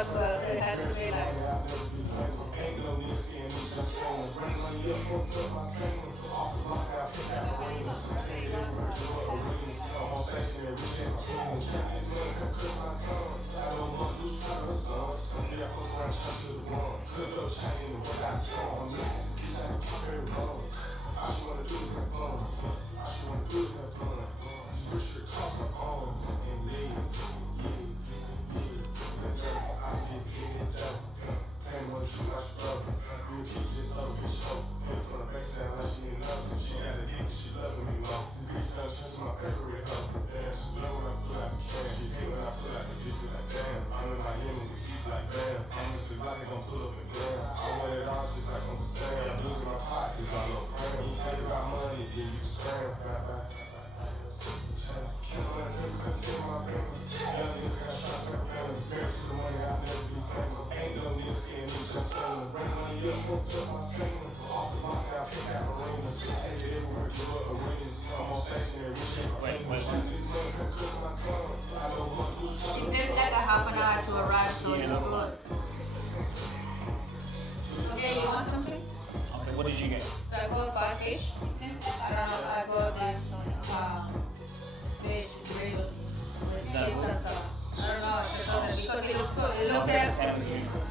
as well, so it has to be like. It takes like a half an hour to arrive, so it's good. Okay, you want something? Okay, what did you get? So I got package. I got this fish grills with chicken salsa. I don't know because it looks good. It looks like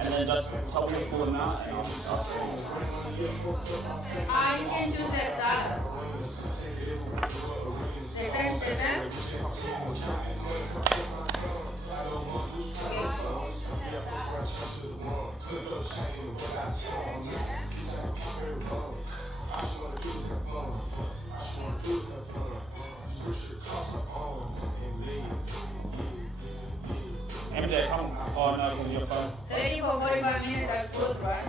and then just top it for them out. you can choose the salad. Seten. MJ, come on with your phone. 30 for 45 minutes, that's good, right?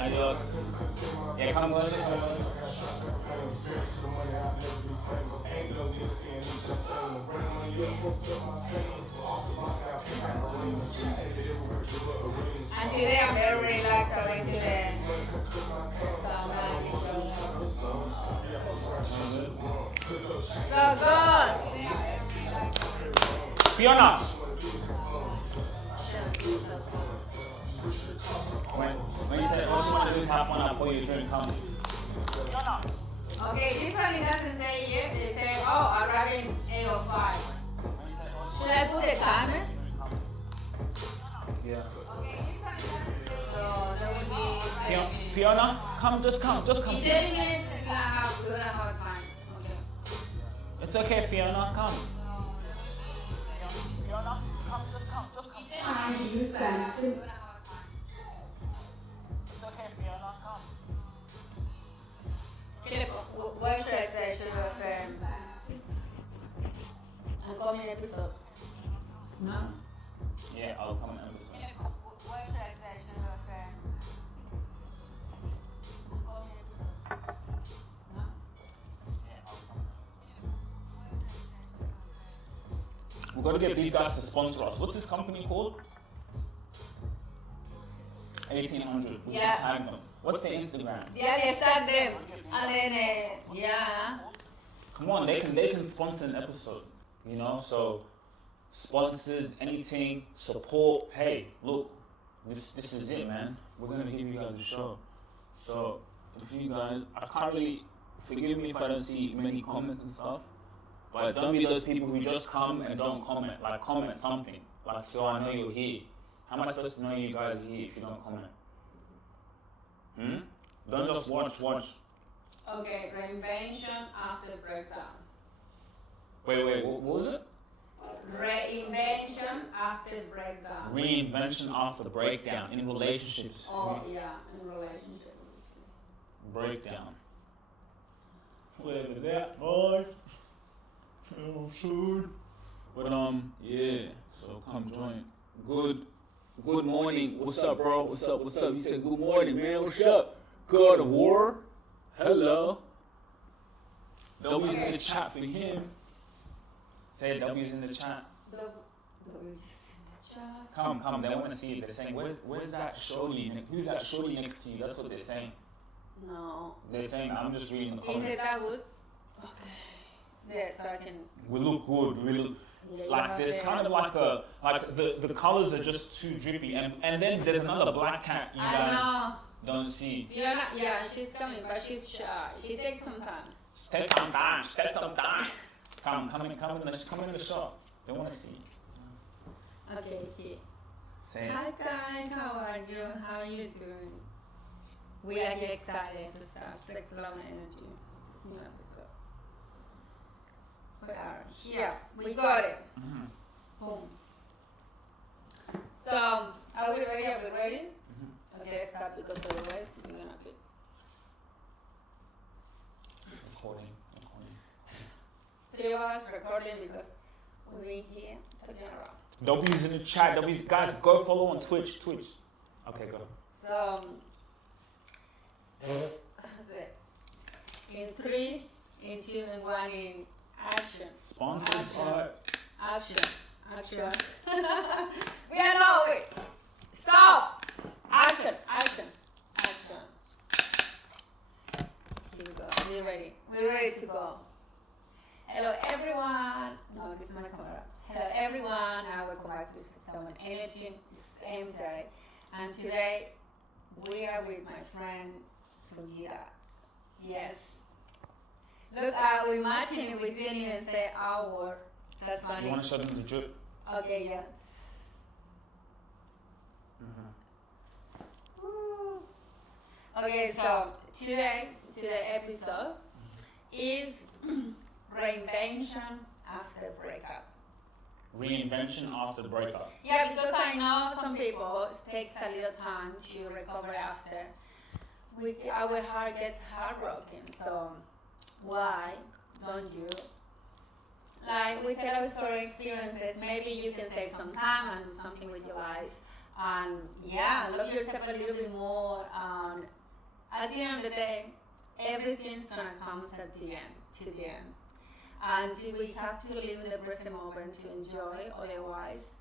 Adios. Yeah, come on. And today I'm very relaxed going to the so good. Fiona. When you said, what you want to do is have fun, I'll pour you a drink, come. Okay, this one it doesn't say yes, it says, oh, arriving 8:05. Should I put the timer? Yeah. Okay, this one it doesn't say so there will be 5 minutes. Fiona, come. In 30 minutes, we're gonna have time. Okay. It's okay, Fiona, come. Time use dancing. It's okay, Fiona, come. What should I say? Should I say? Upcoming episode. No? Yeah, I'll come and What should I say? Should I say? Upcoming episode. No? Yeah, I'll come. We've got to get these guys to sponsor us. What's this company called? 1800. We Yeah. can tag them. What's their Instagram? Yeah, they start them. And then, yeah. Come on, they can sponsor an episode. You know, so sponsors, anything, support. Hey, look, this is it, man. We're gonna give you guys a show. So if you guys, I can't really, forgive me if I don't see many comments and stuff, but don't be those people who just come and don't comment. Like comment something, like so I know you're here. How am I supposed to know you guys are here if you don't comment? Don't just watch. Okay, reinvention after breakdown. Wait, what was it? Reinvention after breakdown. Reinvention after breakdown in relationships. Oh, yeah, in relationships. Breakdown. Whatever that, boy. Oh, sure. But yeah. So come join. Good morning. What's up, bro? What's up? You said good morning, man. What's up? God of War. Hello. W's in the chat for him. Say W's in the chat. W's in the chat. Come. They want to see it. They're saying, where's that shorty? Who's that shorty next to you? That's what they're saying. No. They're saying, I'm just reading the comments. Is it that good? Okay. Yeah, so I can. We look good. We look like there's kind of like the colors are just too drippy, and then there's another black cat you guys don't see. Fiona, yeah, she's coming, but she's shy. She takes some time. Take some time. Come in the shop. They want to see. Okay, yeah. Say Hi guys, how are you? How are you doing? We are here excited to start Sex, Love, and Energy. This new episode. We are here. We got it. Mm-hmm. Boom. So, are we ready? Mm-hmm. Okay, let's start because otherwise we're gonna be recording. 3 of us recording because we've been here talking around. W's in the chat. W's, guys, go follow on Twitch. Okay, go. So, in 3, in 2, and 1, in action. Sponsored by Action. We are knowing. Stop. Action. Here we go. We're ready to go. Hello everyone. No, this is my camera. Hello everyone, and welcome back to Someone Energy. This is MJ, and today we are with my friend Sugira. Yes. Look, we're matching it. We didn't even say our word. That's funny. You want to show them the drip? Okay, yes. Mm-hmm. Okay, so today episode is reinvention after breakup. Reinvention after breakup. Yeah, because I know some people it takes a little time to recover after. Our heart gets heartbroken. So why don't you? Like we tell our story experiences, maybe you can save some time and do something with your life. And yeah, love yourself a little bit more. And at the end of the day, everything's gonna come at the end. And we have to live in the present moment to enjoy, otherwise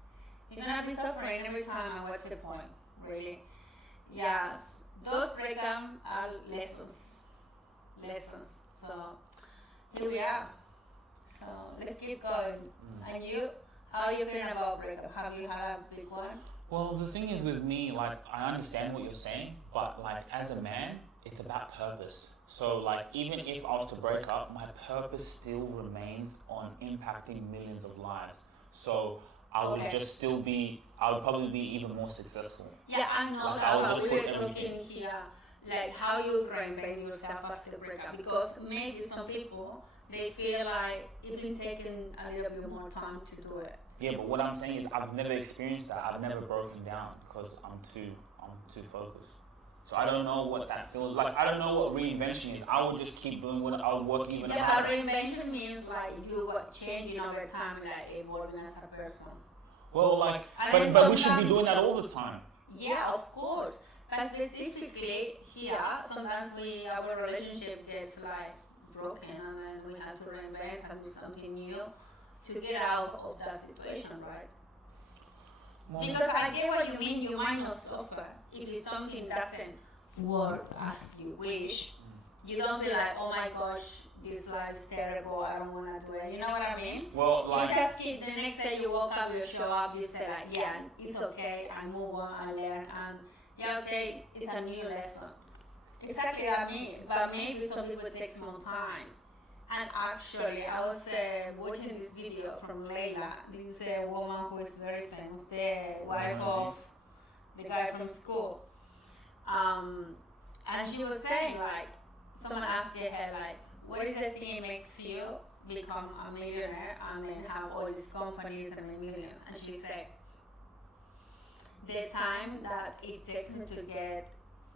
you're gonna be suffering every time, and what's the point, really? Yes, those breakups are lessons. So here we are. So let's keep going. And you, how are you feeling about breakup? Have you had a big one? Well, the thing is with me, like, I understand what you're saying, but like as a man, it's about purpose. So like even if I was to break up, my purpose still remains on impacting millions of lives. So I would I would probably be even more successful. Yeah, I know like, that, but we were talking here, like how you reinvent yourself after the breakup. Because maybe some people, they feel like it's been taking a little bit more time to do it. Yeah, but what I'm saying is I've never experienced that. I've never broken down because I'm too focused. So I don't know what that feels like. I don't know what reinvention is. I would just keep doing what I would work even harder. Yeah, but reinvention means like you were changing over time, like evolving as a person. Well, like, but we should be doing that all the time. Yeah, of course. But specifically here, sometimes our relationship gets like broken, and then we have to reinvent and do something new to get out of that situation, right? Because I get what you mean. You might not suffer if it's something doesn't work as you wish. You don't feel like, oh my gosh, this life is terrible, I don't want to do it. You know what I mean? Well, like, you just keep, the next day you woke up, you show up, you say like, yeah, it's okay, I move on, I learn, and yeah, okay, it's a new lesson. Exactly what I mean, but maybe some people it takes more time. And actually, I was watching this video from Layla. This is a woman who is very famous, the wife of the guy from school. And she was saying, like, someone asked her, like, what is the thing that makes you become a millionaire and then have all these companies and make millions? And she said, the time that it takes me to get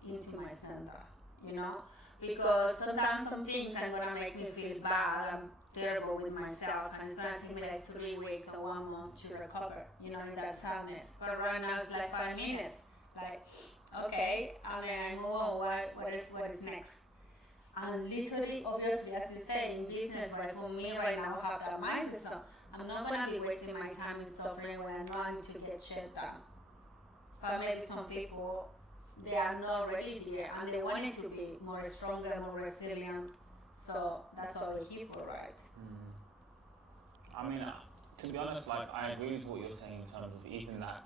into my center, you know? Because sometimes some things are gonna make me feel bad, I'm terrible with myself, and it's gonna take me like 3 weeks or 1 month to recover, you know, in that sadness. But right now it's like 5 minutes, like, okay, and then I move on, what is next? And literally, obviously, as you say, in business, right, for me right now, I have that mindset. So I'm not going to be wasting my time in suffering when I know I need to get shit done. But maybe some people, they are not ready there and they want it to be more stronger, more resilient. So that's what we're here for, right? I mean, to be honest, like, I agree with what you're saying in terms of even that,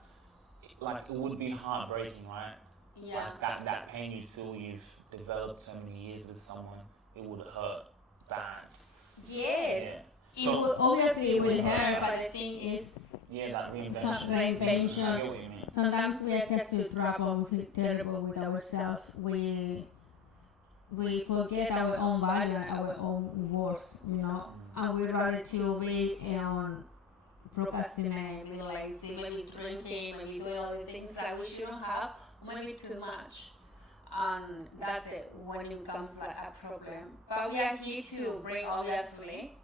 like, it would be heartbreaking, right? Yeah. Like, that pain you feel you've developed so many years with someone, it would hurt bad. Yes. Yeah. So, obviously it will hurt, but the thing is, that reinvention. reinvention. I get what you mean. Sometimes we are just too troubled, we feel terrible with ourselves. We forget our own value and our own worth, you know, and we rather to be procrastinate, be lazy, maybe drinking, maybe doing all the things that we shouldn't have, maybe too much. And that's it when it becomes like a problem. But we are here to bring, obviously,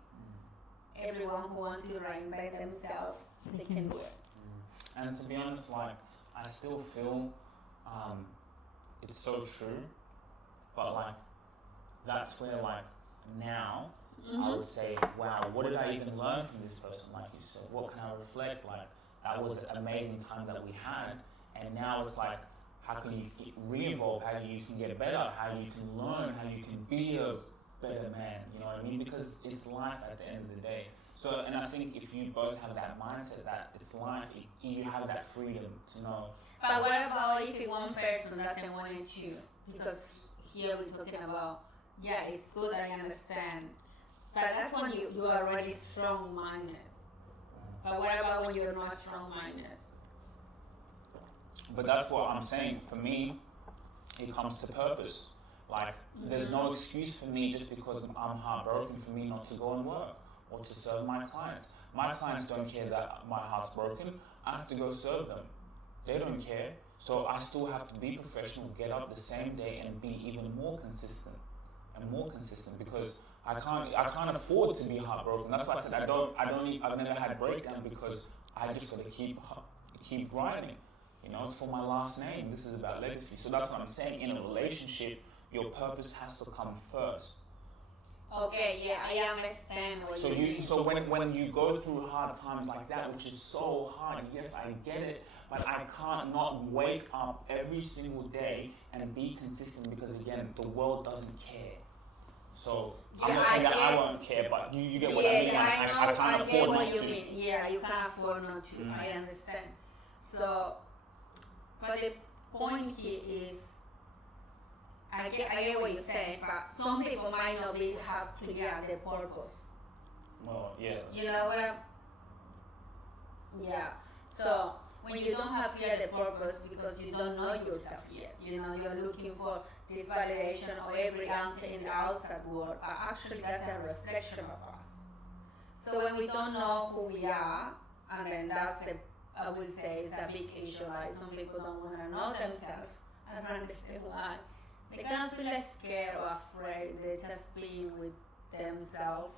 everyone who wants to reinvent themselves, they can do it. And to be honest, like, I still feel it's so true, but like, that's where, like, now I would say, wow, what did I even learn from this person? Like you said, what can I reflect? Like, that was an amazing time that we had, and now it's like, how can you re-evolve? How you can get better? How you can learn? How you can be a better man? You know what I mean? Because it's life at the end of the day. So, and I think if you both have that mindset that it's life, you have that freedom to know. But what about if one person doesn't want it to? Because here we're talking about, yeah, it's good, I understand. But that's when you are already strong-minded. But what about when you're not strong-minded? But that's what I'm saying. For me, it comes to purpose. Like, there's no excuse for me just because I'm heartbroken for me not to go and work or to serve my clients. My clients don't care that my heart's broken. I have to go serve them. They don't care. So I still have to be professional, get up the same day and be even more consistent because I can't afford to be heartbroken. That's why I said I've never had a breakdown because I just got to keep grinding. You know, it's for my last name. This is about legacy. So that's what I'm saying. In a relationship, your purpose has to come first. Okay, yeah, I understand what you mean. So when you go through hard times like that, which is so hard, yes, I get it, but I can't not wake up every single day and be consistent because, again, the world doesn't care. So I'm not saying that I won't care, but you get what I mean. I can't afford not to. Mean. Yeah, you can't afford not to. I understand. So, but the point here is, I get what you're saying, but some people might not have clear the purpose. Well, yeah. You know what I'm... Yeah. So, when you don't have clear the purpose because you don't know yourself yet, you know, you're looking for this validation or every answer in the outside world, but actually that's a reflection of us. So when we don't know who we are, and then I would say it's a big issue, like some people don't want to know themselves. I don't understand why. They kind of feel like scared or afraid. They're just being with themselves.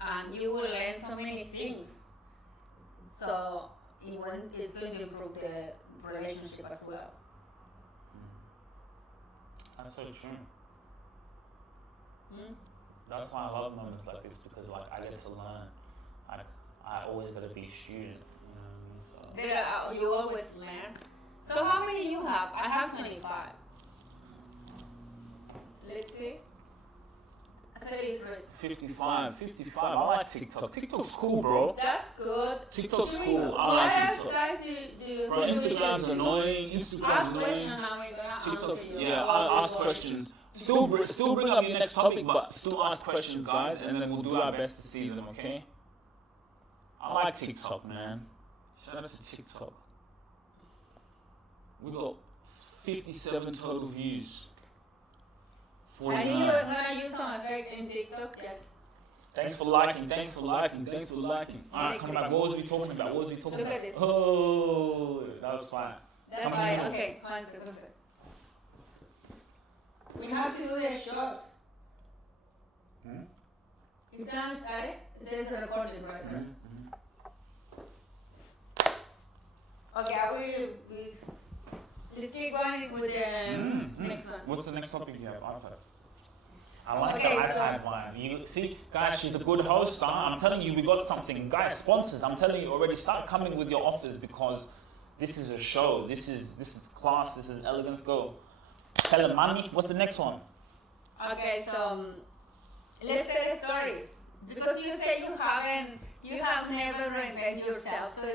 And you will learn so many things. So it's going to improve the relationship as well. That's so true. That's why I love moments like this because, like, I get to learn. Like, I always got to be a student. You know what I mean? So. You always learn. So how many you have? I have 25. Let's see. 33. 55. I like TikTok. TikTok's cool, bro. That's good. TikTok's cool. I like TikTok. Guys, Bro, Instagram's annoying. Ask questions and we're gonna TikTok's, answer you. yeah, I'll ask questions. Still bring up your next topic, but still ask questions, guys, and then we'll do our best to see them, okay? I like TikTok, man. Shout out to TikTok. We got 57 total views. I think you're gonna use some effect in TikTok, yes. Thanks for liking. Alright, come back. What was we talking about? Look at this. Oh, that was fine. That's fine. Okay, one second. We have to do the short. It's not started. There's a recording right there. Okay, let's keep going with the next one. What's the next topic you have? iPad. I like the iPad vibe. You see, guys, she's a good host. I'm telling you, we got something. Guys, sponsors, I'm telling you already, start coming with your offers because this is a show. This is class. This is elegance. Go. Tell them, mommy. What's the next one? Okay, so let's tell a story because you say you have never reinvented yourself. So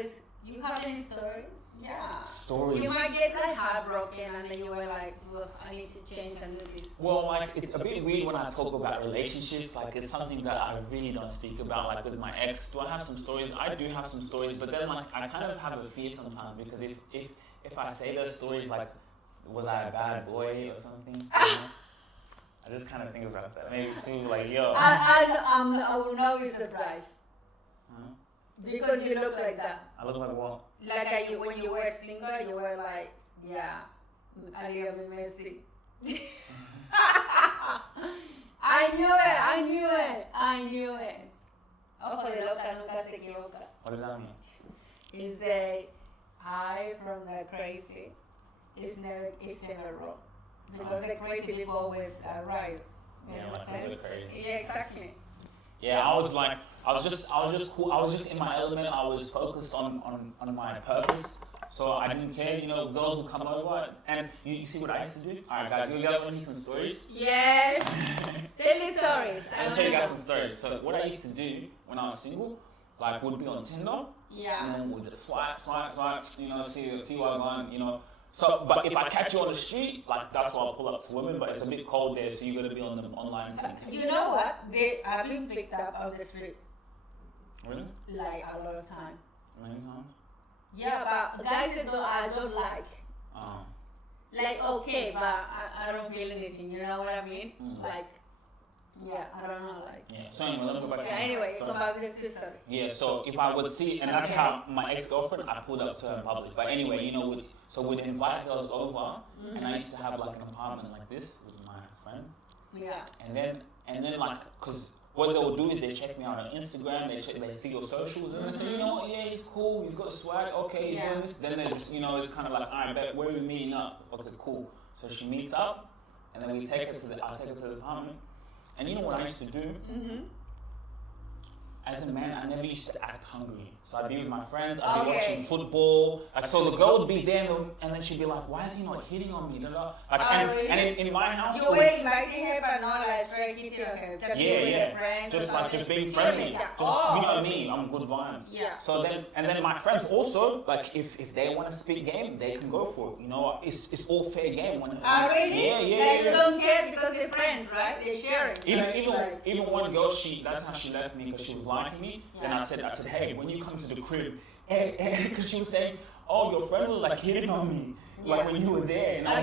you have any story? Yeah. Stories. You might get like heartbroken and then you were like, well, I need to change and do this. Well, like, it's a bit weird when I talk about relationships. Like, it's something that I really don't speak about. Like, with my ex, do I have some stories? I do have some stories, but then, like, I kind of have a fear sometimes because if I say those stories, like, was I a bad boy or something? You know? I just kind of think about that. Maybe it seems like, yo. I will not be surprised. Huh? Because you look like that. I look like what? Like when you were single, you were like, yeah, a little bit messy. I knew it. Ojo de loca nunca se equivoca. What does that mean? It's a high from the crazy. It's never wrong. Because the crazy people always are right. Yeah, like the crazy. Yeah, exactly. Yeah, I was just cool. I was just in my element. I was focused on my purpose. So I didn't care, you know, girls would come over and you see what I used to do? Alright guys, you guys want to hear some stories? Yes. Tell me stories. I'll tell you guys some stories. So what I used to do when I was single, like would be on Tinder. Yeah. And then we'd just swipe, you know, see what I'm going, you know. So, but if I catch you on the street, like that's why I'll pull up to women, but it's a bit cold there, so you gotta be on the online thing. You know what? They have been picked up on the street. Really? Like a lot of time. Many times? Yeah, but guys that I don't like. Oh. Like, okay, but I don't feel anything, you know what I mean? Like, yeah, I don't know, like. Yeah, so anyway, let me go back to anyway, go back to the story. Yeah, so if I would see, and that's how my ex-girlfriend, I pulled up to her in public. But anyway, you know, we'd invite girls over, and I used to have like an apartment like this with my friends. Yeah. And then like, cause what they'll do is they check me out on Instagram, they see your socials, and they say, you know what, yeah, he's cool, he's got swag, okay, he's doing this. Then they just, you know, it's kind of like, alright, bet, where are we meeting up? Okay, cool. So she meets up, and then I'll take her to the apartment. And you know what I used to do? As a man, I never used to act hungry. So I'd be with my friends, I'd be watching football. Like, so the girl would be there, and then she'd be like, why is he not hitting on me? Like, and in my house... You were inviting her, but not like straight hitting on her. Just being with her friends. Just being friendly. Yeah. You know what I mean? I'm good vibes. Yeah. So then my friends also, like, if they want to speak game, they can go for it. You know, it's all fair game. Really? Yeah. You don't care because they're friends, right? They're sharing. Even one girl, that's how she left me because she was liking me. Yeah. Then I said, hey, when you come to the crib, because she was saying, oh, your friend was like hitting on me, like when you were there, and I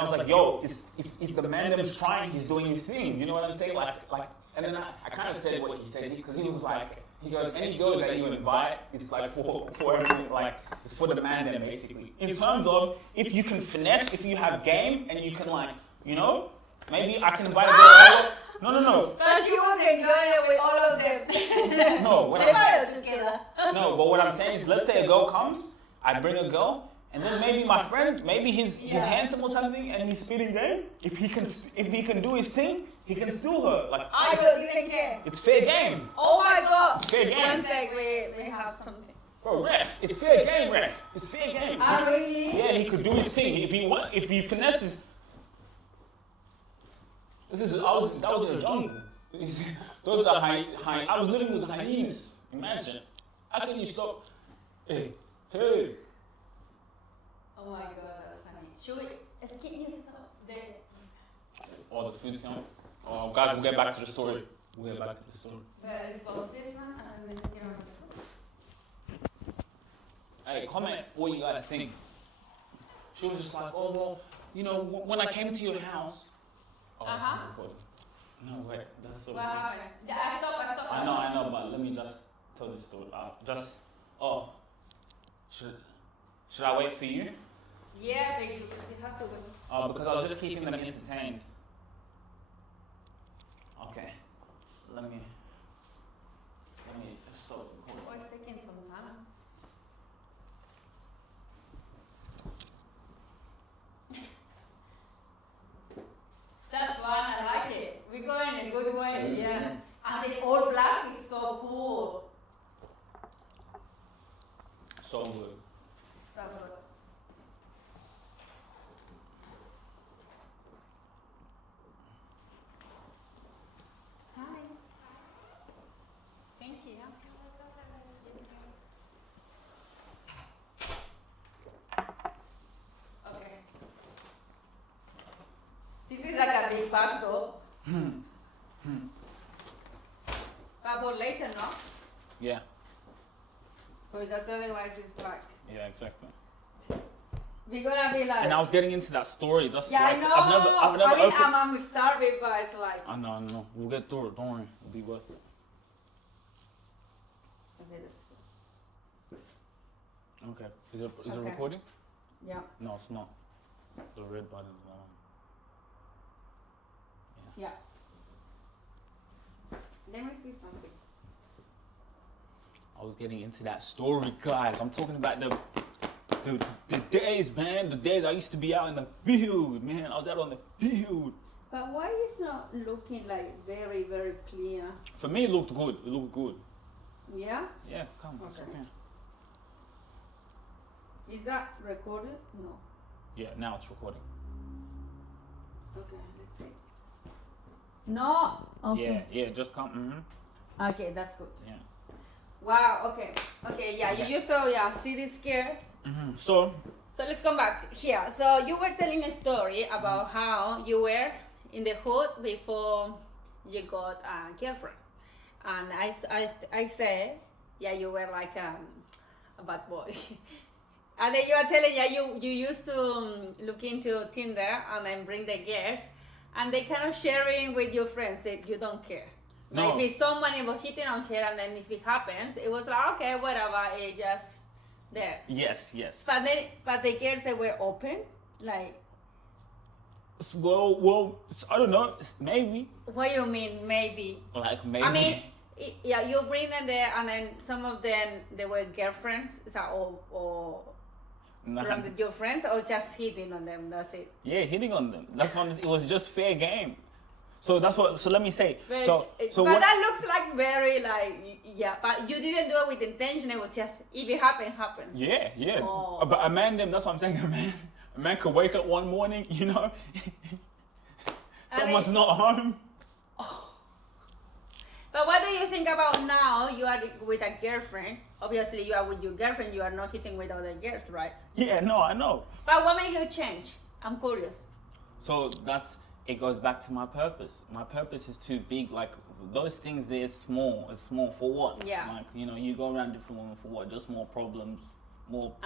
was like, yo, if the man that was trying, he's doing his thing, you know what I'm saying? Like, and then I kind of said what he said because he was like, he goes, any girl that you invite, it's like for everything, like it's for the man then basically. In terms of if you can finesse, if you have game, and you can like, you know, maybe I can invite a girl over. No. But she was enjoying it with all of them. No, but what I'm saying is, let's say a girl comes, I bring a girl, and then maybe my friend, maybe he's handsome or something, and he's spitting game. If he can do his thing, he can steal her. Like, I didn't care. It's fair game. Oh my God. It's fair game. One sec, we have something. Bro, ref, it's fair game, ref. It's fair game. Really? Yeah, he could do his thing. If he finesses. That was in the jungle. Those are hyenas. I was living with hyenas. Imagine. How can you stop? Hey. Oh my God, that's funny. Should we skip you there? Oh, the food sound. Oh, guys, we'll get back to the story. But it's both this one and then you know. Hey, comment what you guys think. She was just like, oh, well, you know, when I came to your house. No, wait, that's so. I stopped. I know, but let me just tell the story. Should I wait for you? Yeah, but you have to wait. Oh, because I was just keeping them entertained. Okay, let me stop recording. Oh, it's taking some time. That's fun, I like it. facto. But for later, no? Yeah. Because otherwise it's like, Yeah, exactly. we're gonna be like. And I was getting into that story. That's yeah, like, I know. I've never opened. I'm starving, but it's like. I know. We'll get through it. Don't worry. It'll be worth it. Okay, that's good. Okay. Is it Okay. recording? Yeah. No, it's not. The red button is on. Yeah. Let me see something. I was getting into that story, guys. I'm talking about the days, man. The days I used to be out in the field, man. I was out on the field. But why is not looking like very, very clear? For me, it looked good. It looked good. Yeah? Yeah, come on. It's Okay. okay. Is that recorded? No. Yeah, now it's recording. Okay, let's see. No. Okay. Yeah, just come. Mm-hmm. Okay, that's good. Yeah. Wow. Okay. Okay. Yeah. Okay. You saw. Yeah. See these scares. Mm-hmm. So let's come back here. So you were telling a story about how you were in the hood before you got a girlfriend, and I said, yeah, you were like a bad boy. And then you are telling, yeah, you used to look into Tinder and then bring the girls, and they kind of sharing with your friends that you don't care. No. Like if it's someone was hitting on her, and then if it happens, it was like, okay, whatever, it just there. yes. But the girls, they were open, like. Well, I don't know. Maybe. What do you mean, maybe? Like maybe. I mean, yeah, you bring them there, and then some of them, they were girlfriends, so, or Nah. from your friends, or just hitting on them, that's it. Yeah, hitting on them. That's what it was. Just fair game. So that's what. So let me say. Very, So but what? that looks like very like, yeah, but you didn't do it with intention. It was just, if it happens. Yeah. Oh. But a man, that's what I'm saying. A man could wake up one morning, someone's not home. But what do you think about now? You are with a girlfriend. Obviously, you are with your girlfriend. You are not hitting with other girls, right? Yeah, no, I know. But what made you change? I'm curious. So it goes back to my purpose. My purpose is too big. Like those things, they're small. It's small for what? Yeah. Like you go around different women for what? Just more problems, more.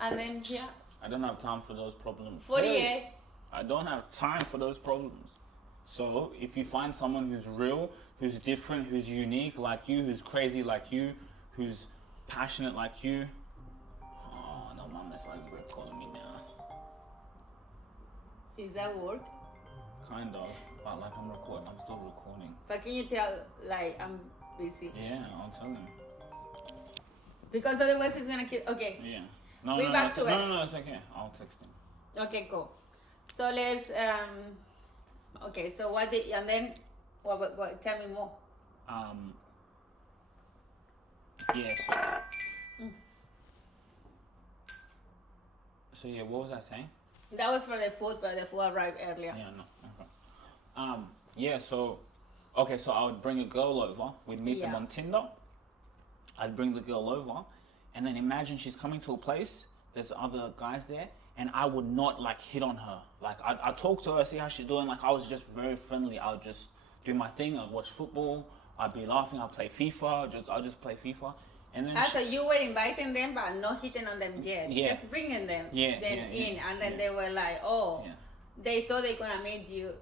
And then yeah. I don't have time for those problems. 48. I don't have time for those problems. So if you find someone who's real, who's different, who's unique like you, who's crazy like you, who's passionate like you. Oh no, mom, that's why they're calling me now. Is that work? Kind of, but like I'm still recording. But can you tell, like, I'm busy? Yeah, I'll tell him. Because otherwise it's gonna keep. Okay. Yeah. No, it's okay. I'll text him. Okay, cool. So let's okay, so what did, and then what tell me more. Yes. So yeah, what was I saying? That was for the food, but the food arrived earlier. Yeah, no. Okay. Yeah, so I would bring a girl over. We'd meet them on Tinder. I'd bring the girl over, and then imagine she's coming to a place, there's other guys there, and I would not like hit on her. Like I'd talk to her, see how she's doing. Like I was just very friendly. I would just do my thing. I'd watch football. I'd be laughing. I'd play FIFA. I'll just play FIFA. And then so you were inviting them, but not hitting on them yet. Yeah. Just bringing them in, and then they were like, oh, they thought they're gonna meet you,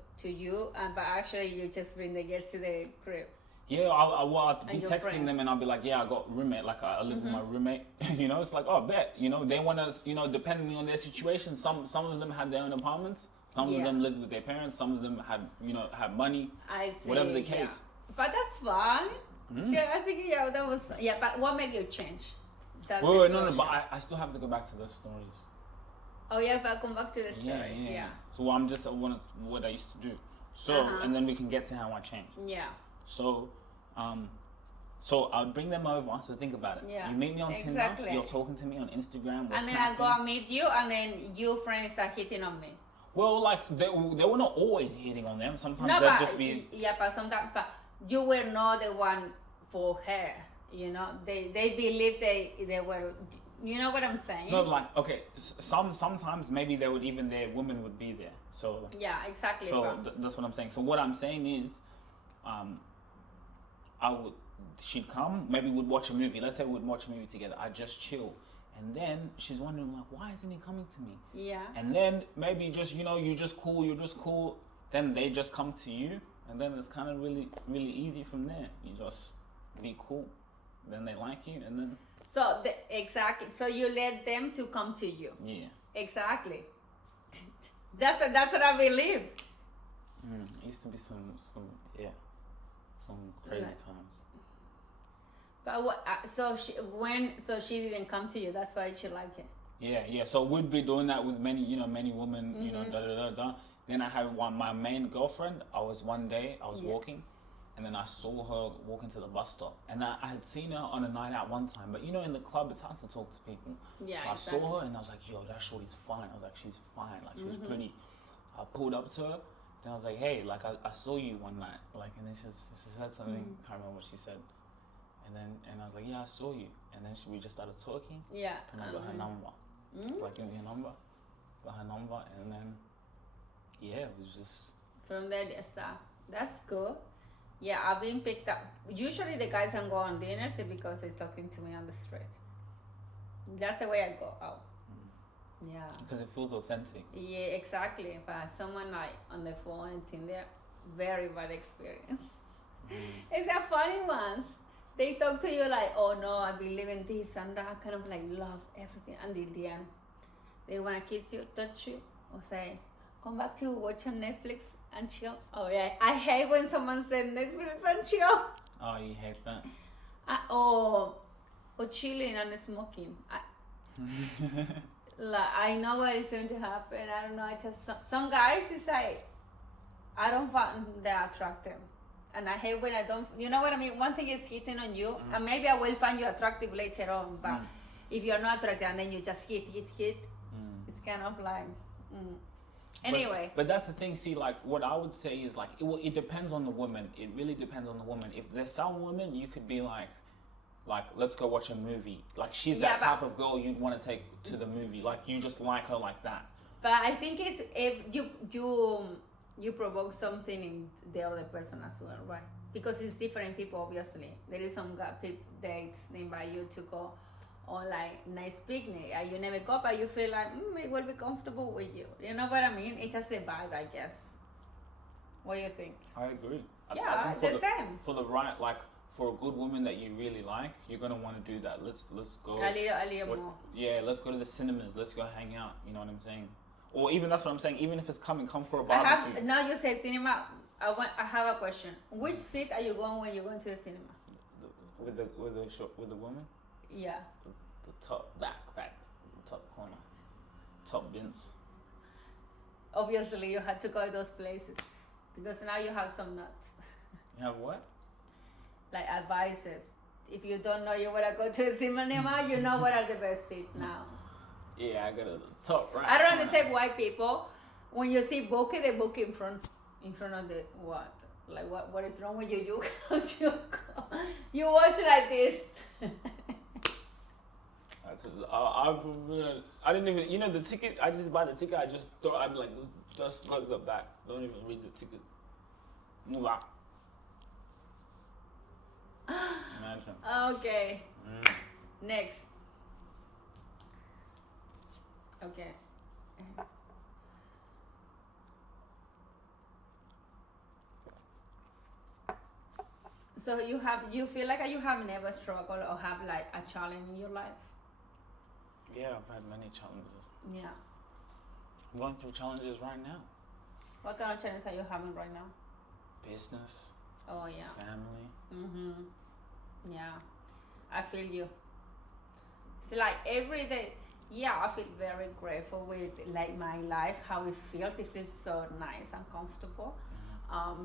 but actually you just bring the girls to the crib. Yeah, I'd be texting friends. them and I'll be like, yeah, I got roommate. Like I live with my roommate. It's like, oh, bet. They want to, depending on their situation. Some of them had their own apartments. Some of them lived with their parents. Some of them had, had money. I see. Whatever the case. But that's fun. Yeah, I think that was fun. Yeah, but what made you change? Wait, no, but I still have to go back to those stories. Oh yeah, but come back to the stories. Yeah. So what I used to do. So and then we can get to how I changed. Yeah. So, I'd bring them over. So think about it. Yeah. You meet me on Tinder. You're talking to me on Instagram. And then I go and meet you, and then your friends are hitting on me. Well, like they were not always hitting on them. Sometimes they'd just be. Yeah, but sometimes, but you were not the one for her. They believed they were You know what I'm saying? No, like okay, sometimes maybe their women would be there. So yeah, exactly. So that's what I'm saying. So what I'm saying is, she'd come, maybe we'd watch a movie. Let's say we'd watch a movie together. I'd just chill. And then she's wondering like, why isn't he coming to me? Yeah. And then maybe just, you're just cool. Then they just come to you. And then it's kind of really, really easy from there. You just be cool. Then they like you and then... So, exactly. So you let them to come to you. Yeah. Exactly. That's what I believe. It used to be some crazy times. But what? So she didn't come to you. That's why she liked it. Yeah. So we'd be doing that with many women. Mm-hmm. Then I had my main girlfriend. One day I was walking, and then I saw her walking to the bus stop, and I had seen her on a night out one time. But in the club it's hard to talk to people. Yeah. So exactly. I saw her and I was like, yo, that shorty's fine. I was like, she's fine. Like she was pretty. I pulled up to her. Then I was like, hey, like I saw you one night. Like, and then she said something. Can't remember what she said. And I was like, yeah, I saw you. And then we just started talking. Yeah. And I got her number. It's like, give me her number. Got her number, and then it was just from there they start. That's cool. Yeah, I've been picked up. Usually the guys don't go on dinners because they're talking to me on the street. That's the way I go out. Yeah. Because it feels authentic. Yeah, exactly. But someone like on the phone and Tinder, very bad experience. It's the funny ones. They talk to you like, oh no, I believe in this and that, kind of like love everything. And in the end, they want to kiss you, touch you, or say, come back to watch on Netflix and chill. Oh yeah, I hate when someone says Netflix and chill. Oh, you hate that? Or chilling and smoking. Like, I know what is going to happen. I don't know. I just some guys is like, I don't find that attractive. And I hate when I don't, you know what I mean? One thing is hitting on you, and maybe I will find you attractive later on, but if you're not attractive and then you just hit, it's kind of like, Anyway. But that's the thing, see, like, what I would say is, like, it depends on the woman. It really depends on the woman. If there's some women, you could be like, let's go watch a movie. Like, she's that type of girl you'd want to take to the movie. Like, you just like her like that. But I think it's if you provoke something in the other person as well, right? Because it's different people, obviously. There is some people dates they invite you to go on like nice picnic, and you never go, but you feel like it will be comfortable with you. You know what I mean? It's just a vibe, I guess. What do you think? I agree. Yeah, I it's think the same. For the right, like, for a good woman that you really like, you're gonna want to do that. Let's go. A little more. Yeah, let's go to the cinemas. Let's go hang out. You know what I'm saying? Or even that's what I'm saying. Even if it's come for a barbecue. Now you say cinema. I have a question. Which seat are you going when you're going to the cinema? With the woman? Yeah. The top back, top corner, top bins. Obviously, you had to go to those places because now you have some nuts. You have what? Like advices. If you don't know you wanna go to the cinema, you know what are the best seats now. Yeah, I got the top right. I don't understand why people, when you see bokeh, they book in front of the what? Like what is wrong with you? You watch like this. I didn't even, the ticket, I just buy the ticket, I just throw, I'm like, just look the back. Don't even read the ticket. Move out. Imagine. Okay. Next. Okay. So you feel like you have never struggled or have like a challenge in your life? Yeah, I've had many challenges. Yeah. I'm going through challenges right now. What kind of challenges are you having right now? Business. Oh yeah. Family. Yeah. I feel you. It's like every day. Yeah, I feel very grateful with like my life, how it feels. It feels so nice and comfortable.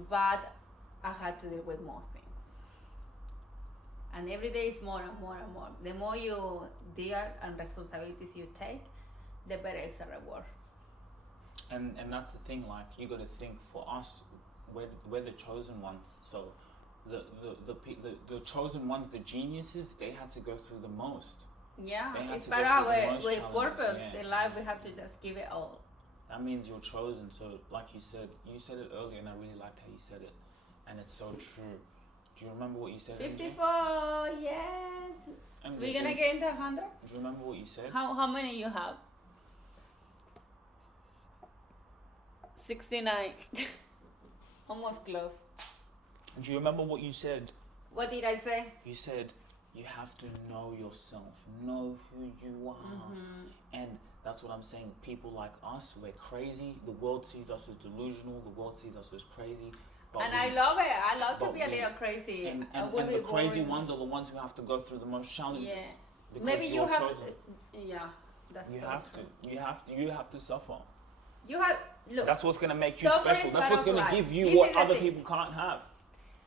But I had to deal with more things. And every day is more and more and more. The more you deal and responsibilities you take, the better is the reward. And that's the thing, like, you got to think, for us, we're the chosen ones. So the chosen ones, the geniuses, they had to go through the most. Yeah, They had it's to go part of through the our most with challenges, purpose yeah. in life. We have to just give it all. That means you're chosen. So, like you said it earlier, and I really liked how you said it, and it's so true. Do you remember what you said? 54, yes. MJ, We're gonna get into 100. do you remember what you said? How many you have? 69. Almost close. Do you remember what you said? What did I say? You said you have to know yourself, know who you are, and that's what I'm saying. People like us, we're crazy. The world sees us as delusional. The world sees us as crazy. But And I love it. I love to be a little crazy. And Would be the crazy boring. ones are the ones who have to go through the most challenges. Yeah. Because Maybe you you're have. chosen. Yeah, that's You so have true. to. You have to suffer. You have look. That's what's gonna make you Suffering special. is That's part what's of gonna life. give you This what is the other thing. people can't have.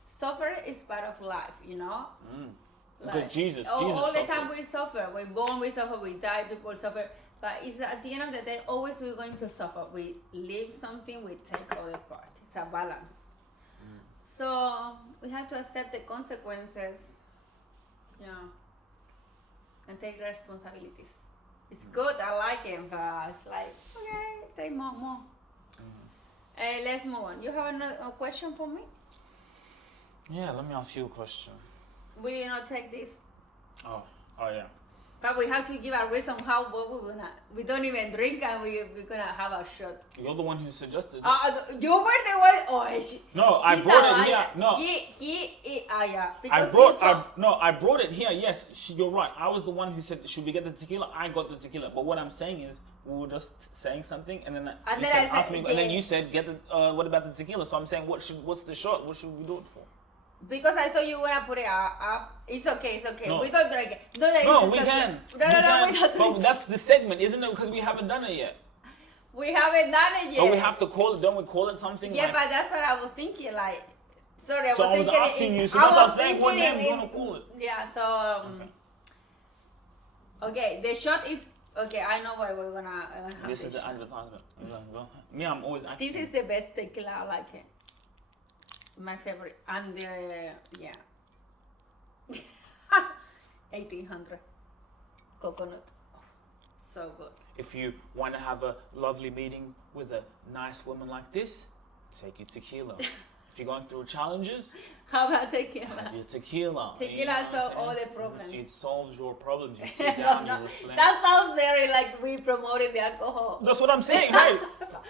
Suffer is part of life, you know. Because Jesus all the suffered. time we suffer. We're born, we suffer. We die, people suffer. But it's at the end of the day, always we're going to suffer. We leave something, we take other part. It's a balance. So we have to accept the consequences, yeah, and take responsibilities. It's good. I like it, but it's like okay, take more. Let's move on. You have a question for me? Yeah, let me ask you a question. Will you not take this? Oh yeah. But we have to give a reason how what we're gonna. We don't even drink and we're gonna have a shot. You're the one who suggested it. You were the one. Oh, No, I brought it here. No, yeah. I brought it here. Yes, you're right. I was the one who said, should we get the tequila? I got the tequila. But what I'm saying is, we were just saying something, and then And you then said, I ask said, me, yeah. and then you said, get the. What about the tequila? So I'm saying, what's the shot? What should we do it for? Because I thought you were gonna put it up. It's okay. No. We don't drink it. No, it's we okay. can. No, we don't But drink it. that's the segment, isn't it? Because we haven't done it yet. We haven't done it yet. But we have to call it. Don't we call it something? Yeah, like, but that's what I was thinking. Like, sorry, So I was thinking asking you. So that's what I'm saying. What name you wanna call it? Yeah. So. Okay, the shot is okay. I know what we're gonna have. This is the advertisement. Me, I'm always acting. This is the best tequila. I like it. My favorite. And yeah. 1800 coconut. So good. If you want to have a lovely meeting with a nice woman like this, take your tequila. If you're going through challenges, How about tequila? have your tequila. Tequila what I'm solves all saying? the problems. It solves your problems. You sit down, No, you reflect. that sounds very like we promoting the alcohol. That's what I'm saying. Hey,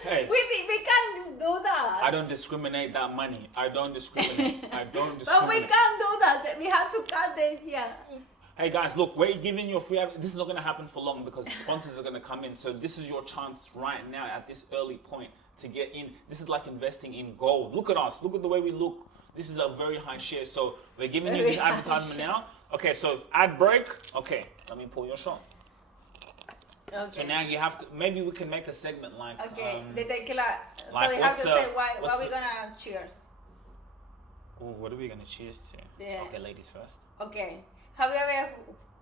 hey. We can't do that. I don't discriminate that money. I don't discriminate. I don't But discriminate. we can't do that. We have to cut them here. Hey guys, look, we're giving you a free. This is not going to happen for long because sponsors are going to come in. So this is your chance right now at this early point to get in. This is like investing in gold. Look at us. Look at the way we look. This is a very high share. So we're giving you this advertisement now. Okay, so ad break. Okay, let me pull your shot. Okay. So now you have to. Maybe we can make a segment like. Okay, the tequila. like So we have to say why what's we gonna cheers. Oh, what are we gonna cheers to? Yeah. Okay, ladies first. Okay. Have you ever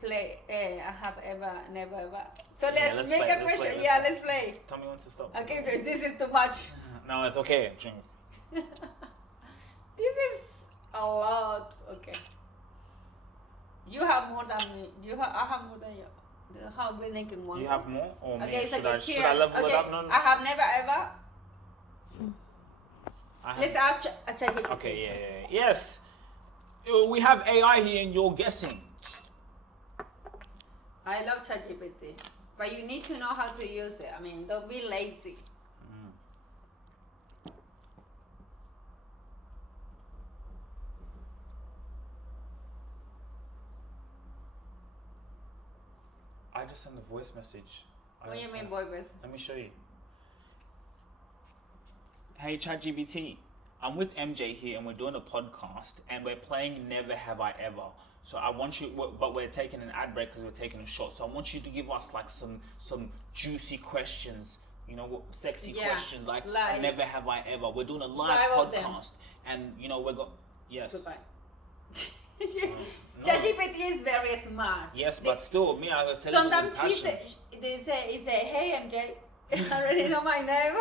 played? I have ever, never ever. So let's make play, a question. Let's play. Tell me when to stop. Okay, this is too much. No, it's okay. Drink. This is a lot. Okay. You have more than me. I have more than you. How we making one? You have more or me? Okay, it's should okay. I, Cheers. should I level okay. it up? No. I have never ever. Let's have, ask ChatGPT. okay, yeah. Yes. We have AI here and you're guessing. I love ChatGPT, but you need to know how to use it. I mean, don't be lazy. I just sent a voice message. What do you mean, boy best? Let me show you. Hey ChatGPT, I'm with MJ here and we're doing a podcast and we're playing Never Have I Ever. So I want you, but we're taking an ad break because we're taking a shot. So I want you to give us like some juicy questions, you know, sexy questions like Never Have I Ever. We're doing a live podcast and you know we're yes. Goodbye. No. ChatGPT is very smart. Yes, but still, me, I will tell sometimes you. Sometimes he say, hey MJ, you already know my name.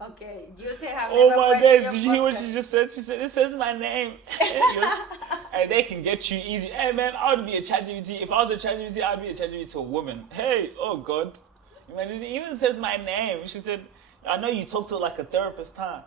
Okay, you say have Oh never my questioned days! your Did you hear what podcast. she just said? She said, "It says my name." Hey, they can get you easy. Hey man, I would be a ChatGPT. If I was a ChatGPT, I'd be a ChatGPT to a woman. Hey, oh god, man, it even says my name. She said, "I know you talk to her like a therapist, huh?"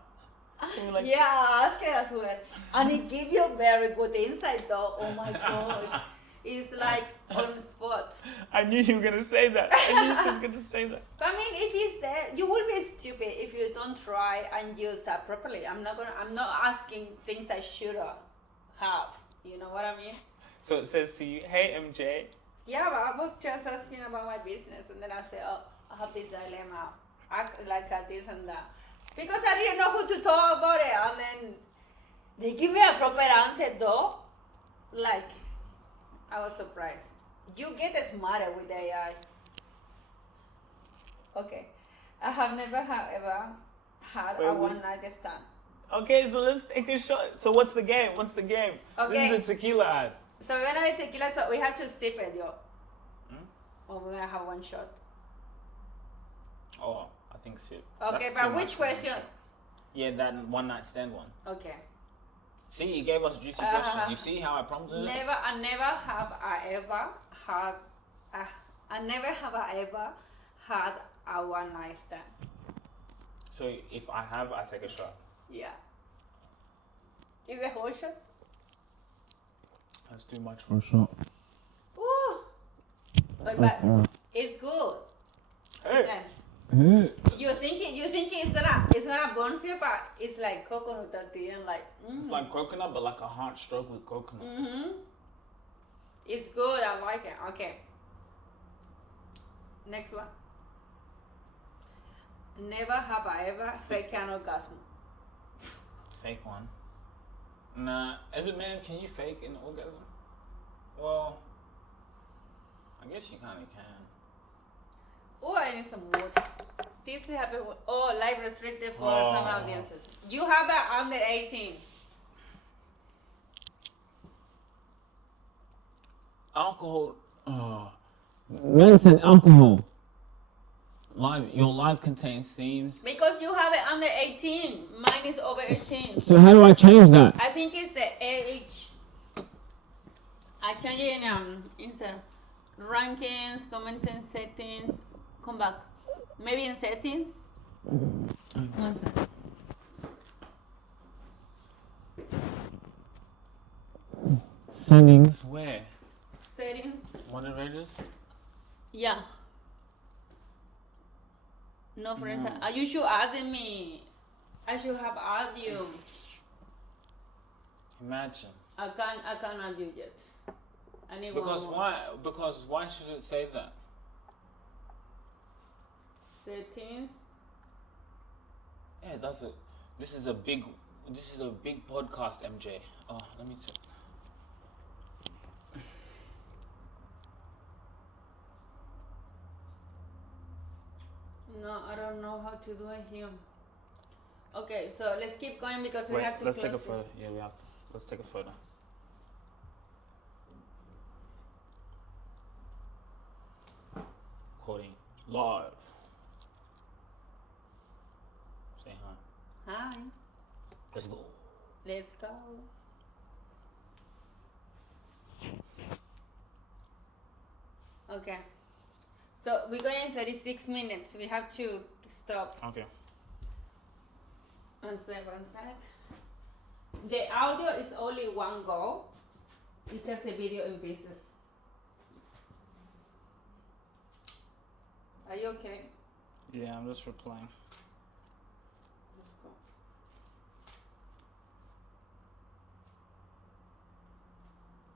Like, Yeah, ask it as well. And it gives you very good insight though. Oh my gosh. It's like on the spot. I knew you were gonna say that. I knew she was gonna say that. But I mean, if you say, you will be stupid if you don't try and use that properly. I'm not asking things I should have. You know what I mean? So it says to you, "Hey MJ." Yeah, but I was just asking about my business, and then I say, oh, I have this dilemma. Act like this and that. Because I didn't know who to talk about it, and then they give me a proper answer though. Like, I was surprised. You get smarter with AI. Okay. I have never ever had a one night stand. Okay, so let's take a shot. So what's the game? What's the game? Okay. This is the tequila ad. So when I tequila, so we have to sip it, yo. Or we're gonna have one shot. Oh, I think sip. Okay, That's but too which much for one question? shot. Yeah, that one night stand one. Okay. See, you gave us juicy questions. You see how I prompted it? I never have I ever had a one night stand. So if I have, I take a shot. Yeah. Is it whole shot? That's too much for a shot. Ooh. But it's good. Hey. You think it's gonna burn you, but it's like coconut at the end, like. It's like coconut, but like a hard stroke with coconut. It's good. I like it. Okay. Next one. Never have I ever fake an orgasm. Fake one. Nah, as a man, can you fake an orgasm? Well, I guess you kind of can. Oh, I need some water. This happened. Live restricted for some audiences. You have it under 18. Alcohol. Medicine, alcohol. Your live contains themes. Because you have it under 18. Mine is over 18. So how do I change that? I think it's the age. I change it in rankings, commenting settings. Come back. Maybe in settings. One second. Settings. Where? Settings. Moderators? Yeah. No, for instance, you should add me. I should have add you. Imagine. I can't add you yet. I need Because one more. why? Because why should it say that? Settings. Yeah, that's it. This is a big podcast, MJ. Oh, let me check. No, I don't know how to do it here. Okay, so let's keep going because we have to let's close take a this. photo. Yeah, we have to. Let's take a photo. Recording live. Say hi. Hi. Let's go. Let's go. Okay. So we're going in 36 minutes. We have to stop. Okay. One sec. The audio is only one go. It's just a video in pieces. Are you okay? Yeah, I'm just replying. Let's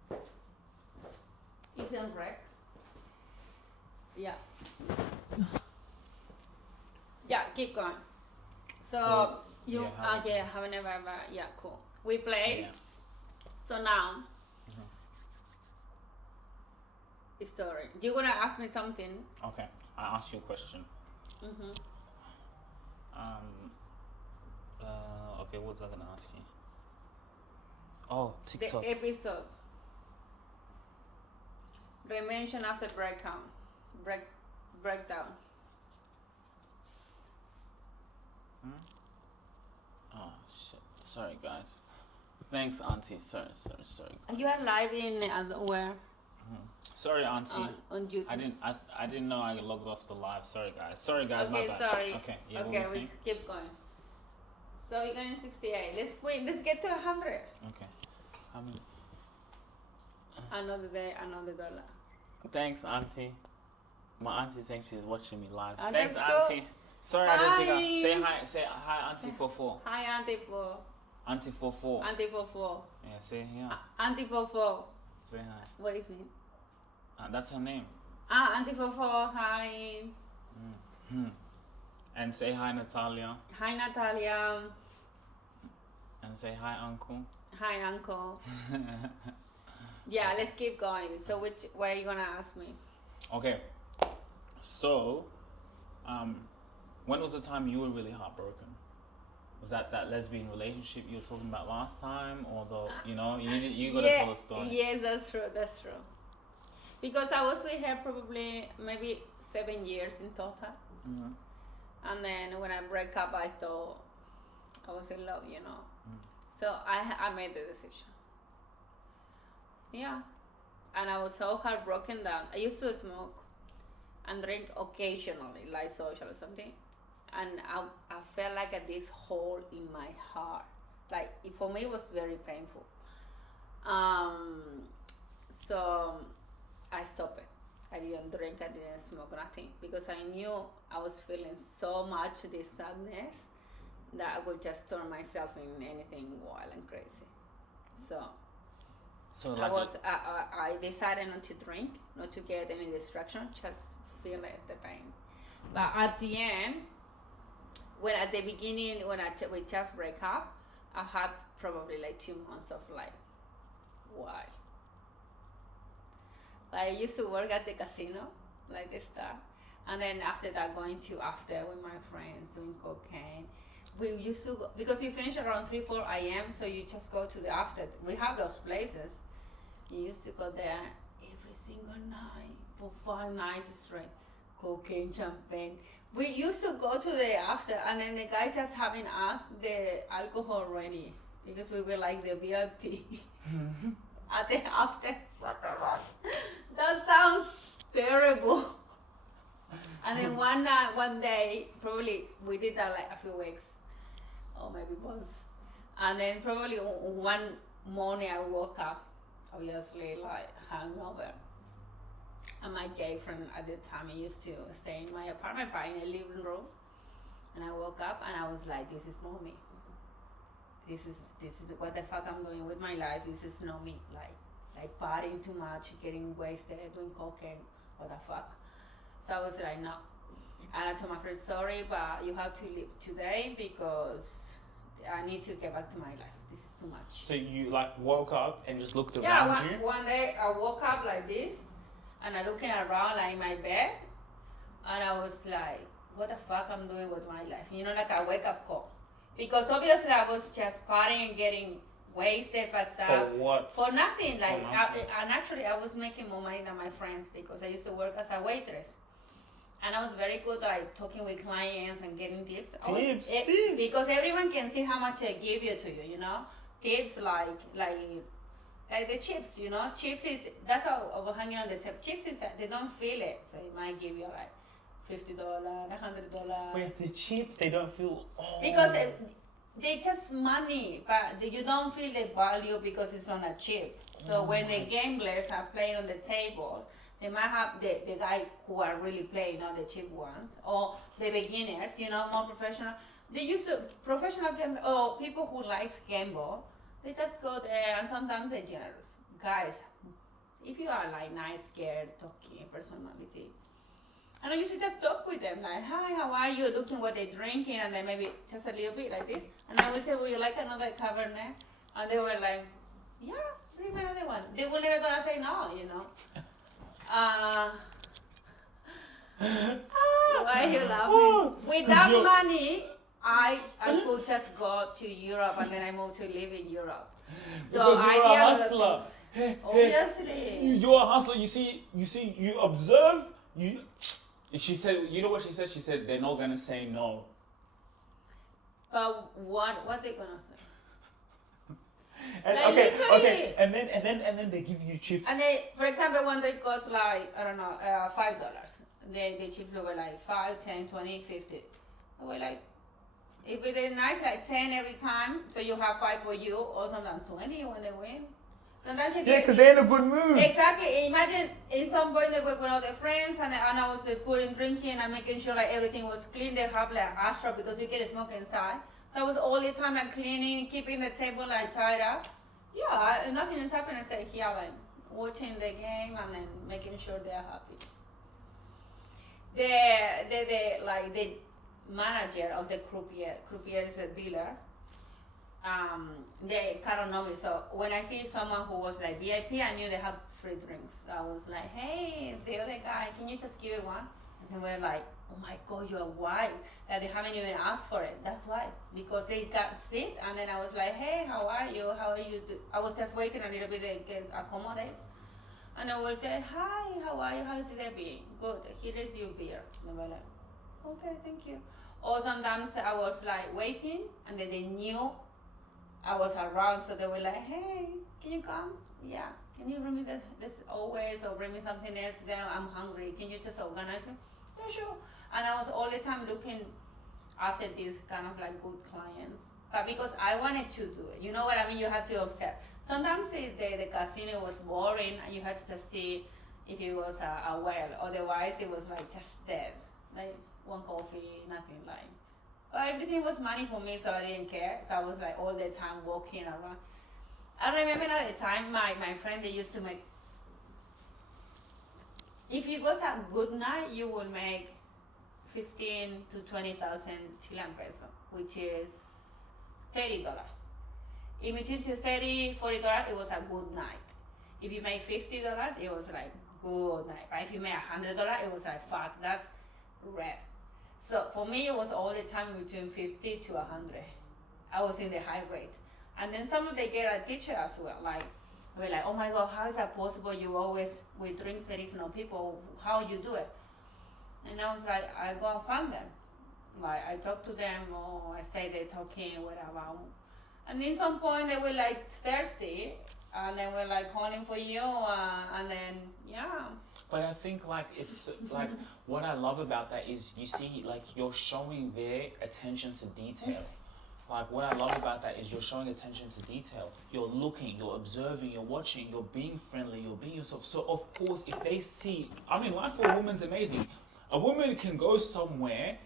go. It's in rec. Yeah. Yeah, keep going. So you have never ever, yeah, cool. We play. Yeah. So now story. You're gonna ask me something. Okay, I ask you a question. Okay, what was I gonna ask you? Oh, TikTok. The episode. Remention after breakdown. Oh shit! Sorry, guys. Thanks, Auntie. Sorry. You are live in where? Sorry, Auntie. On YouTube. I didn't know I logged off the live. Sorry, guys. My Okay, bad. sorry. Okay. Yeah, what Okay, were you we saying? keep going. So you're going 68. Let's get to 100. Okay. How many? Another day, another dollar. Thanks, Auntie. My auntie saying she's watching me live. Oh, Thanks, let's go. Auntie. Sorry, I didn't pick up. Say hi, Auntie 44. Hi, Auntie 4. Auntie 44. Auntie 44. Yeah, say yeah. Auntie 44. Say hi. What does it mean? That's her name. Auntie 44. Hi. And say hi, Natalia. Hi, Natalia. And say hi, Uncle. Hi, Uncle. Yeah, let's keep going. So, what are you gonna ask me? Okay. So, when was the time you were really heartbroken? Was that lesbian relationship you were talking about last time, or the you gotta tell a story? Yes, that's true. Because I was with her probably maybe 7 years in total, and then when I break up, I thought I was in love, So I made the decision. Yeah, and I was so heartbroken that I used to smoke and drink occasionally, like social or something. And I felt like this hole in my heart. Like, for me, it was very painful. So I stopped it. I didn't drink, I didn't smoke, nothing. Because I knew I was feeling so much this sadness that I would just turn myself in anything wild and crazy. So like I decided not to drink, not to get any distraction, just feel it, the pain. But at the end, at the beginning, we just break up, I had probably like 2 months of like, why? Like, I used to work at the casino, like the star, and then after that going to after with my friends doing cocaine. We used to go, because you finish around 3-4 a.m. so you just go to the after. We have those places. You used to go there every single night for 5 nights straight. Cocaine, champagne. We used to go to the after, and then the guy just having us the alcohol ready because we were like the VIP at the after. That sounds terrible. And then one day, probably we did that like a few weeks, or maybe months. And then probably one morning I woke up, obviously like hungover. And my gay friend at the time, he used to stay in my apartment, but in a living room. And I woke up and I was like, this is not me. This is what the fuck I'm doing with my life. This is not me. Like partying too much, getting wasted, doing cocaine. What the fuck? So I was like, no. And I told my friend, sorry, but you have to leave today because I need to get back to my life. This is too much. So you like woke up and just looked around you? Yeah, one day I woke up like this and I looking around like in my bed and I was like, what the fuck I'm doing with my life? Like a wake up call. Because obviously I was just partying and getting wasted, fucked up. For what? For nothing. Like, and actually I was making more money than my friends because I used to work as a waitress. And I was very good at like talking with clients and getting tips. Tips. Because everyone can see how much they give you to you, Tips like the chips, Chips is, that's how I was hanging on the tip. Chips is, they don't feel it. So it might give you like $50, $100. Wait, the chips, they don't feel... Oh. Because they just money, but you don't feel the value because it's on a chip. So when the gamblers are playing on the table, they might have the guy who are really playing, not the cheap ones, or the beginners, more professional. They used to, professional gamble, or people who likes gamble, they just go there and sometimes they're generous. Guys, if you are like nice, scared, talking, personality, and I used to just talk with them, like, hi, how are you? Looking what they're drinking, and then maybe just a little bit like this. And I would say, would you like another Cabernet? And they were like, yeah, bring me another one. They were never gonna say no, Why are you laughing? With that money, I could just go to Europe, and then I moved to live in Europe. So because you're a hustler. Obviously. You're a hustler. You see, you observe, She said, you know what she said? She said, they're not going to say no. But what they gonna say? And, Like, okay, literally. and then they give you chips. And they, for example, one drink costs like, I don't know, $5. The chips were like 5, 10, 20, 50. I was like, if it is nice, like 10 every time, so you have 5 for you, or sometimes 20 when they win. Sometimes if Yeah, because they're in a good mood. Exactly. Imagine in some point they were with all their friends, and I was putting drinking and making sure like everything was clean. They have like ashtray because you get smoke inside. So I was all the time like cleaning, keeping the table like tied up. Yeah, nothing is happening. I stay here like watching the game and then making sure they are happy. The manager of the croupier is a dealer. They kind of know me. So when I see someone who was like VIP, I knew they had free drinks. I was like, hey, the other guy, can you just give me one? And they were like, oh my God, you're white. That they haven't even asked for it. That's why. Because they got sick. And then I was like, hey, how are you? How are you? I was just waiting a little bit to get accommodated. And I would say, hi, how are you? How is it being? Good. Here is your beer. And they were like, okay, thank you. Or sometimes I was like waiting, and then they knew I was around, so they were like, hey, can you come? Yeah. Can you bring me this always, or bring me something else? Then I'm hungry. Can you just organize me? Yeah, sure. And I was all the time looking after these kind of like good clients. But because I wanted to do it, you know what I mean? You have to observe. Sometimes the casino was boring, and you had to just see if it was a well. Otherwise, it was like just dead. Like one coffee, nothing like. But everything was money for me, so I didn't care. So I was like all the time walking around. I remember at the time, my friend, they used to make, if it was a good night, you would make 15 to 20,000 Chilean peso, which is $30. In between to $30, $40, it was a good night. If you made $50, it was like good night. But if you made $100, it was like fuck, that's rare. So for me, it was all the time between 50 to 100. I was in the high rate. And then some of the girls I teach as well, like, we're like, oh my God, how is that possible? You always, with drinks, there is no people, how you do it? And I was like, I go and find them. Like, I talk to them, or I stay there talking, whatever. And in some point, they were like thirsty, and they were like calling for you, and then, yeah. But I think like it's like what I love about that is you see like you're showing their attention to detail. Like what I love about that is you're showing attention to detail. You're looking, you're observing, you're watching, you're being friendly, you're being yourself. So of course if they see, I mean life for a woman's amazing. A woman can go somewhere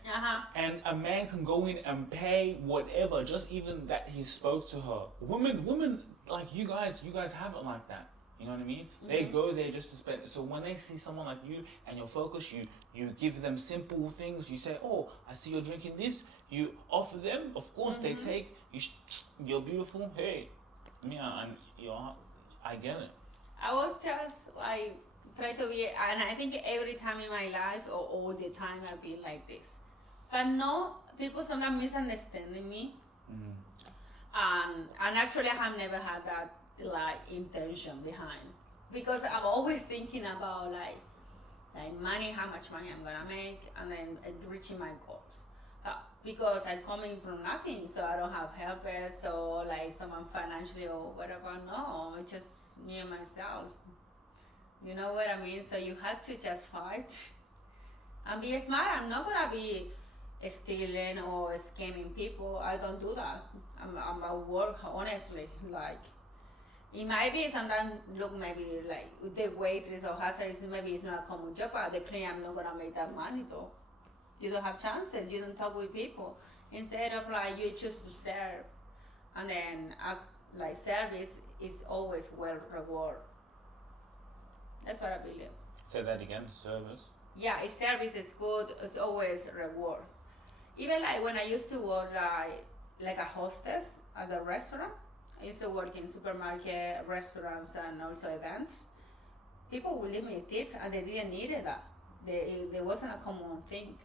and a man can go in and pay whatever, just even that he spoke to her. Women like you guys have it like that. You know what I mean? Mm-hmm. They go there just to spend. So when they see someone like you and you're focused, you give them simple things. You say, oh, I see you're drinking this. You offer them. Of course, they take. You're beautiful. Hey, yeah, and I get it. I was just like try to be, and I think every time in my life or all the time I've been like this. But no, people sometimes misunderstanding me. Mm-hmm. And actually, I have never had that like intention behind, because I'm always thinking about like money, how much money I'm gonna make, and then reaching my goals. Because I'm coming from nothing, so I don't have helpers or like someone financially or whatever. No, it's just me and myself. You know what I mean? So you have to just fight and be smart. I'm not gonna be stealing or scamming people. I don't do that. I'm at work, honestly. Like, it might be sometimes look maybe like the waitress or hazardous, maybe it's not a common job, but the cleaner, I'm not gonna make that money though. You don't have chances, you don't talk with people. Instead of like you choose to serve, and then like service is always well rewarded. That's what I believe. Say that again, service? Yeah, if service is good, it's always reward. Even like when I used to work like a hostess at a restaurant, I used to work in supermarket, restaurants, and also events. People would leave me tips, and they didn't need that. There wasn't a common thing,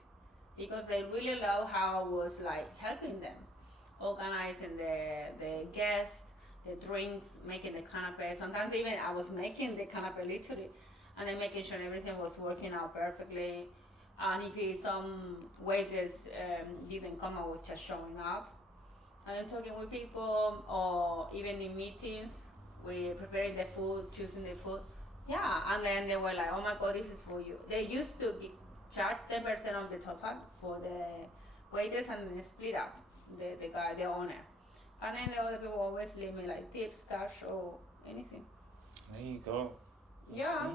because they really love how I was like helping them, organizing the guests, the drinks, making the canapé. Sometimes even I was making the canapé literally, and then making sure everything was working out perfectly. And if some waitress didn't come, I was just showing up. I'm talking with people, or even in meetings, we preparing the food, choosing the food. Yeah, and then they were like, "Oh my God, this is for you." They used to charge 10% of the total for the waiters, and then split up the guy, the owner. And then the other people always leave me like tips, cash, or anything. There you go. Yeah.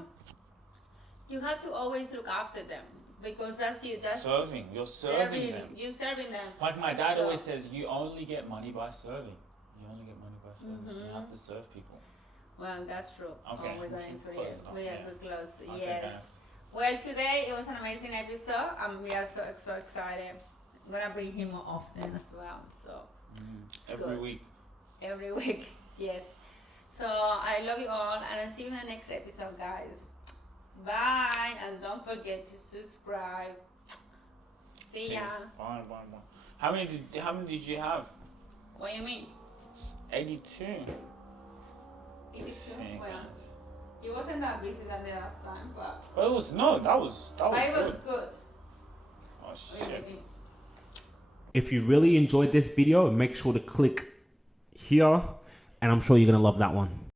You have to always look after them, because that's you. That's serving. You're serving them. You're serving them. Like my dad always says, you only get money by serving. You only get money by serving. Mm-hmm. You have to serve people. Well, that's true. Okay. We're going for it. Oh, We yeah. are good close. Okay, Yes. Well, today it was an amazing episode, and we are so excited. I'm gonna bring him more often as well. So every week. Every week, yes. So I love you all, and I'll see you in the next episode, guys. Bye, and don't forget to subscribe. See ya. Bye. How many did you have? What do you mean? 82. 82. Well, it wasn't that busy than the last time, but. But it was that was But it good. was good. Oh shit. If you really enjoyed this video, make sure to click here, and I'm sure you're gonna love that one.